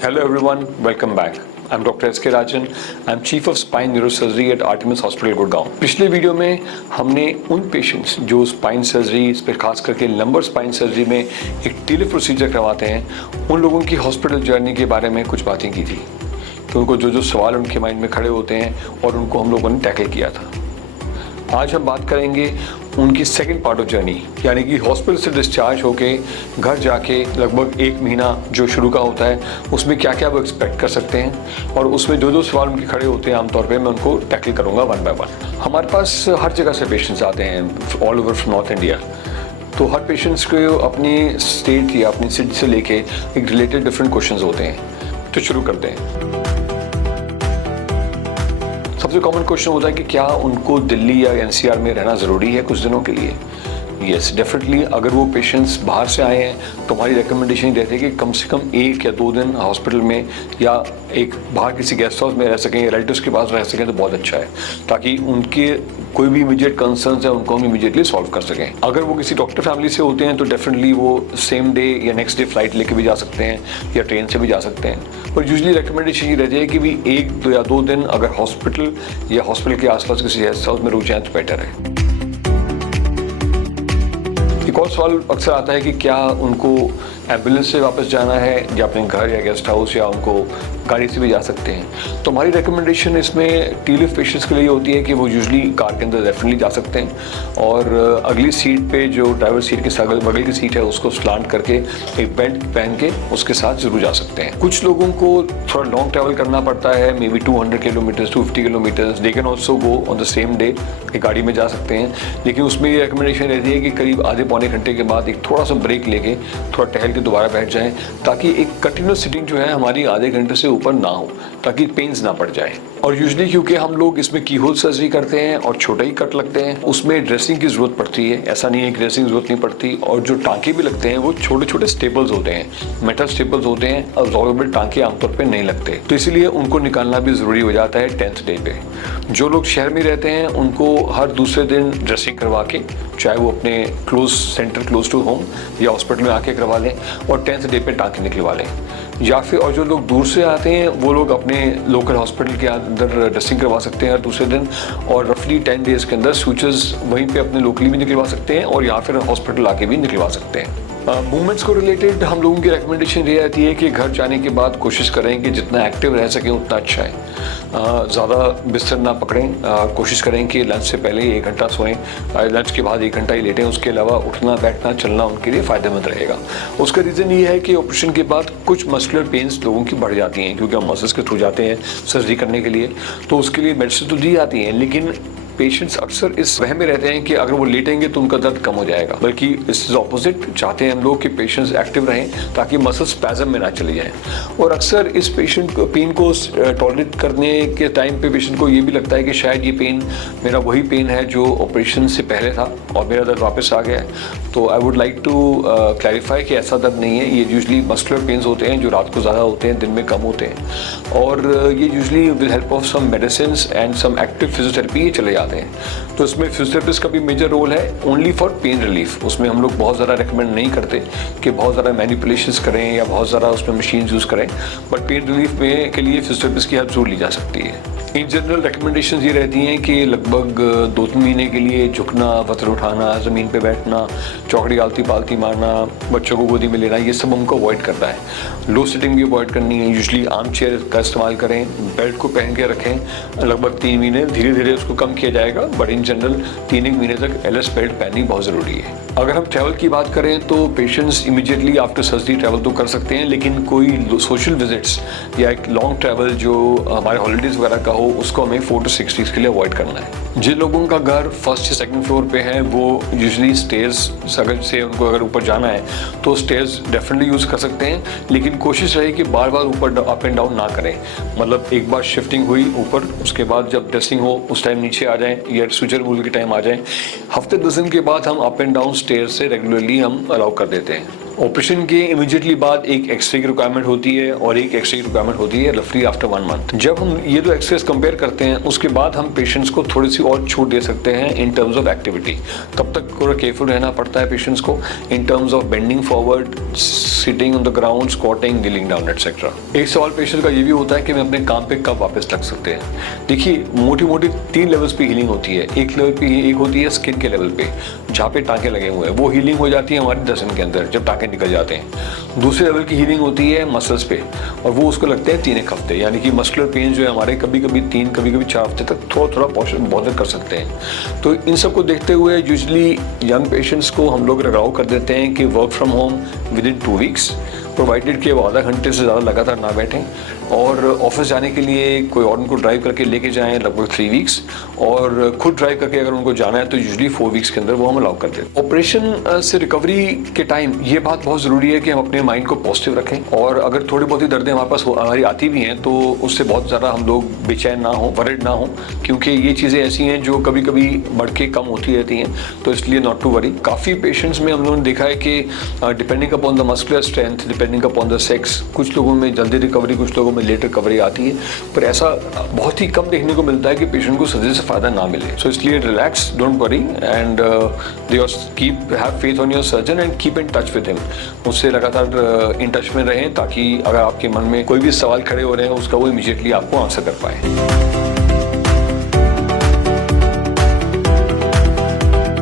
Hello everyone, welcome back. I'm Dr. S.K. Rajan. I'm Chief of Spine Neurosurgery at Artemis Hospital, Gurgaon. पिछले video में हमने उन patients जो spine surgery, इस पर खास करके लंबर स्पाइन सर्जरी में एक टीलिफ प्रोसीजर करवाते हैं, उन लोगों की हॉस्पिटल जर्नी के बारे में कुछ बातें की थी कि उनको जो जो सवाल उनके माइंड में खड़े होते हैं और उनको हम लोगों ने टैकल किया था। आज हम बात करेंगे उनकी सेकंड पार्ट ऑफ जर्नी, यानी कि हॉस्पिटल से डिस्चार्ज होके घर जाके लगभग 1 महीना जो शुरू का होता है उसमें क्या क्या वो एक्सपेक्ट कर सकते हैं और उसमें जो जो सवाल उनके खड़े होते हैं आमतौर पे मैं उनको टैकल करूँगा वन बाय वन। हमारे पास हर जगह से पेशेंट्स आते हैं all over from north India, तो हर पेशेंट्स को अपनी स्टेट या अपनी सिटी से लेके एक रिलेटेड डिफरेंट क्वेश्चंस होते हैं। तो शुरू करते हैं। सबसे कॉमन क्वेश्चन होता है कि क्या उनको दिल्ली या एनसीआर में रहना ज़रूरी है कुछ दिनों के लिए। Yes, definitely. अगर वो पेशेंट्स बाहर से आए हैं तो हमारी रिकमेंडेशन रहती है कि कम से कम 1 या 2 दिन हॉस्पिटल में या एक बाहर किसी गेस्ट हाउस में रह सकें या रिलेटिव्स के पास रह सकें तो बहुत अच्छा है, ताकि उनके कोई भी इमीडिएट कंसर्न्स है उनको हम इमीडिएटली सॉल्व कर सकें। अगर वो किसी डॉक्टर फैमिली से होते हैं तो डेफिनेटली वो सेम डे या नेक्स्ट डे फ्लाइट लेके भी जा सकते हैं या ट्रेन से भी जा सकते हैं। और यूजुअली रिकमेंडेशन ये रहती है कि भी 1 या 2 दिन अगर हॉस्पिटल या हॉस्पिटल के आसपास किसी गेस्ट हाउस में रुक जाएँ तो बेटर है। एक और सवाल अक्सर आता है कि क्या उनको एम्बुलेंस से वापस जाना है या अपने घर या गेस्ट हाउस, या उनको गाड़ी से भी जा सकते हैं। तो हमारी रिकमेंडेशन इसमें टीलिफ पेशेंट्स के लिए होती है कि वो यूजुअली कार के अंदर डेफिनेटली जा सकते हैं और अगली सीट पे जो ड्राइवर सीट के बगल की सीट है उसको स्लांट करके एक बेल्ट पहन के उसके साथ जरूर जा सकते हैं। कुछ लोगों को थोड़ा लॉन्ग ट्रैवल करना पड़ता है, may be 200 kilometres 250 kilometres, they can also go on the same day, एक गाड़ी में जा सकते हैं। लेकिन उसमें ये रिकमेंडेशन रहती है कि करीब आधे पौने घंटे के बाद एक थोड़ा सा ब्रेक लेके थोड़ा टहल के दोबारा बैठ जाएं, ताकि एक कंटिन्यूस सिटिंग जो है हमारी आधे घंटे से ऊपर ना हो, ताकि पेन्स ना पड़ जाए। और यूजुअली क्योंकि हम लोग इसमें कीहोल सर्जरी करते हैं और छोटा ही कट लगते हैं, उसमें ड्रेसिंग की जरूरत पड़ती है। ऐसा नहीं है कि ड्रेसिंग की जरूरत नहीं पड़ती। और जो टांके भी लगते हैं वो छोटे छोटे स्टेपल्स होते हैं, मेटल स्टेपल्स होते हैं, अब्जॉर्बेबल टांके आमतौर पे नहीं लगते, तो इसीलिए उनको निकालना भी जरूरी हो जाता है 10th डे पे। जो लोग शहर में रहते हैं उनको हर दूसरे दिन ड्रेसिंग करवा के, चाहे वो अपने क्लोज टू होम या हॉस्पिटल में आके करवा लें और 10th डे पे टांके निकलवा लें। या फिर और जो लोग दूर से आते हैं वो लोग अपने लोकल हॉस्पिटल के अंदर ड्रेसिंग करवा सकते हैं हर दूसरे दिन, और रफली 10 डेज के अंदर सूचर्स वहीं पे अपने लोकली भी निकलवा सकते हैं और या फिर हॉस्पिटल आके भी निकलवा सकते हैं। मूवमेंट्स को रिलेटेड हम लोगों की रिकमेंडेशन ये रहती है कि घर जाने के बाद कोशिश करें कि जितना एक्टिव रह सकें उतना अच्छा है। ज़्यादा बिस्तर ना पकड़ें, कोशिश करें कि लंच से पहले 1 घंटा सोएं, लंच के बाद 1 घंटा ही लेटें। उसके अलावा उठना बैठना चलना उनके लिए फ़ायदेमंद रहेगा। उसका रीज़न ये है कि ऑपरेशन के बाद कुछ मस्कुलर पेन्स लोगों की बढ़ जाती हैं, क्योंकि हम मसल्स के थ्रू जाते हैं सर्जरी करने के लिए, तो उसके लिए मेडिसिन तो दी जाती हैं, लेकिन पेशेंट्स अक्सर इस वहम में रहते हैं कि अगर वो लेटेंगे तो उनका दर्द कम हो जाएगा, बल्कि इससे ऑपोजिट चाहते हैं हम लोग कि पेशेंट्स एक्टिव रहें ताकि मसल स्पैज़म में ना चले जाएं। और अक्सर इस पेशेंट पेन को टॉलरेट करने के टाइम पे पेशेंट को ये भी लगता है कि शायद ये पेन मेरा वही पेन है जो ऑपरेशन से पहले था और मेरा दर्द वापस आ गया है। तो I would like to clarify कि ऐसा दर्द नहीं है। ये यूजली मस्कुलर पेन्स होते हैं जो रात को ज़्यादा होते हैं, दिन में कम होते हैं, और ये usually with help of some medicine and some active physiotherapy ये चले जाते हैं। तो इसमें फिजियोथेरेपिस्ट का भी मेजर रोल है ओनली फॉर पेन रिलीफ। उसमें हम लोग बहुत ज़्यादा रेकमेंड नहीं करते कि बहुत ज़्यादा मैनिपुलेशंस करें या बहुत ज़्यादा उसमें मशीन यूज़ करें, बट पेन रिलीफ में के लिए फिजियोथेरेपिस्ट की हेल्प जरूर ली जा सकती है। इन जनरल रिकमेंडेशंस ये रहती हैं कि लगभग 2-3 महीने के लिए झुकना, वजन उठाना, ज़मीन पे बैठना, चौकड़ी आलती पालती मारना, बच्चों को गोदी में लेना, ये सब हमको अवॉइड करना है। लो सिटिंग भी अवॉइड करनी है। यूजुअली आर्म चेयर का इस्तेमाल करें, बेल्ट को पहन के रखें। लगभग 3 महीने, धीरे धीरे उसको कम किया जाएगा, बट इन जनरल 3 महीने तक एलएस बेल्ट पहननी बहुत ज़रूरी है। अगर हम ट्रैवल की बात करें तो patients immediately after surgery travel तो कर सकते हैं, लेकिन कोई सोशल विजिट्स या एक लॉन्ग ट्रैवल जो हमारे हॉलीडेज़ वगैरह का हो उसको हमें 4 to 6 वीक्स के लिए अवॉइड करना है। जिन लोगों का घर फर्स्ट या सेकंड फ्लोर पे है वो यूजुअली स्टेयर्स अगर से उनको अगर ऊपर जाना है तो स्टेयर्स डेफिनेटली यूज़ कर सकते हैं, लेकिन कोशिश रहे कि बार बार ऊपर अप एंड डाउन ना करें। मतलब एक बार शिफ्टिंग हुई ऊपर, उसके बाद जब ड्रेसिंग हो उस टाइम नीचे आ जाएं या सुचर मूल के टाइम आ जाएं। हफ्ते 10 दिन के बाद हम अप एंड डाउन स्टेयर से रेगुलरली हम अलाउ कर देते हैं। ऑपरेशन के इमीडिएटली बाद एक एक्सरे की रिक्वायरमेंट होती है और एक एक्सरे की रिक्वायरमेंट होती है रफली आफ्टर 1 मंथ। जब हम ये दो एक्सरेस कंपेयर करते हैं उसके बाद हम पेशेंट्स को थोड़ी सी और छूट दे सकते हैं इन टर्म्स ऑफ एक्टिविटी। तब तक थोड़ा केयरफुल रहना पड़ता है पेशेंट्स को in terms of bending forward, sitting on the ground, squatting, kneeling down etcetera. एक सवाल पेशेंट का ये भी होता है कि मैं अपने काम पे कब वापस लग सकते हैं। देखिए, मोटी मोटी 3 लेवल्स पे हीलिंग होती है। एक लेवल पे एक होती है स्किन के लेवल पे, जहाँ पे टाँके लगे हुए हैं, वो हीलिंग हो जाती है हमारे 10 दिन के अंदर जब टाँके निकल जाते हैं। दूसरे लेवल की हीलिंग होती है मसल्स पे, और वो उसको लगते हैं 3 हफ्ते, यानी कि मस्कुलर पेन जो है हमारे कभी कभी 3 कभी कभी 4 हफ्ते तक थोड़ा बॉदर कर सकते हैं। तो इन सब को देखते हुए यूजली यंग पेशेंट्स को हम लोग रगाव कर देते हैं कि work from home with in 2 weeks, provided कि वो आधा घंटे से ज़्यादा लगातार ना बैठें, और ऑफिस जाने के लिए कोई और उनको ड्राइव करके लेके जाएं लगभग 3 वीक्स, और खुद ड्राइव करके अगर उनको जाना है तो यूजली 4 वीक्स के अंदर वो हम अलाउ करते हैं। ऑपरेशन से रिकवरी के टाइम ये बात बहुत ज़रूरी है कि हम अपने माइंड को पॉजिटिव रखें, और अगर थोड़ी बहुत ही दर्दें हमारे पास हमारी आती भी हैं तो उससे बहुत ज़्यादा हम लोग बेचैन ना हो, वरिड ना हो, क्योंकि ये चीज़ें ऐसी हैं जो कभी कभी बढ़ के कम होती रहती हैं, तो इसलिए नॉट टू वरी। काफ़ी पेशेंट्स में हम लोगों ने देखा है कि depending upon the muscular strength, depending upon the sex, कुछ लोगों में जल्दी रिकवरी, कुछ लोगों में लेट रिकवरी आती है, पर ऐसा बहुत ही कम देखने को मिलता है कि पेशेंट को सर्जरी से फ़ायदा ना मिले। सो इसलिए relax, don't worry, and keep have faith on your surgeon and keep in touch with him. उससे लगातार इन टच में रहें ताकि अगर आपके मन में कोई भी सवाल खड़े हो रहे हैं उसका वो इमीडिएटली आपको आंसर कर पाए।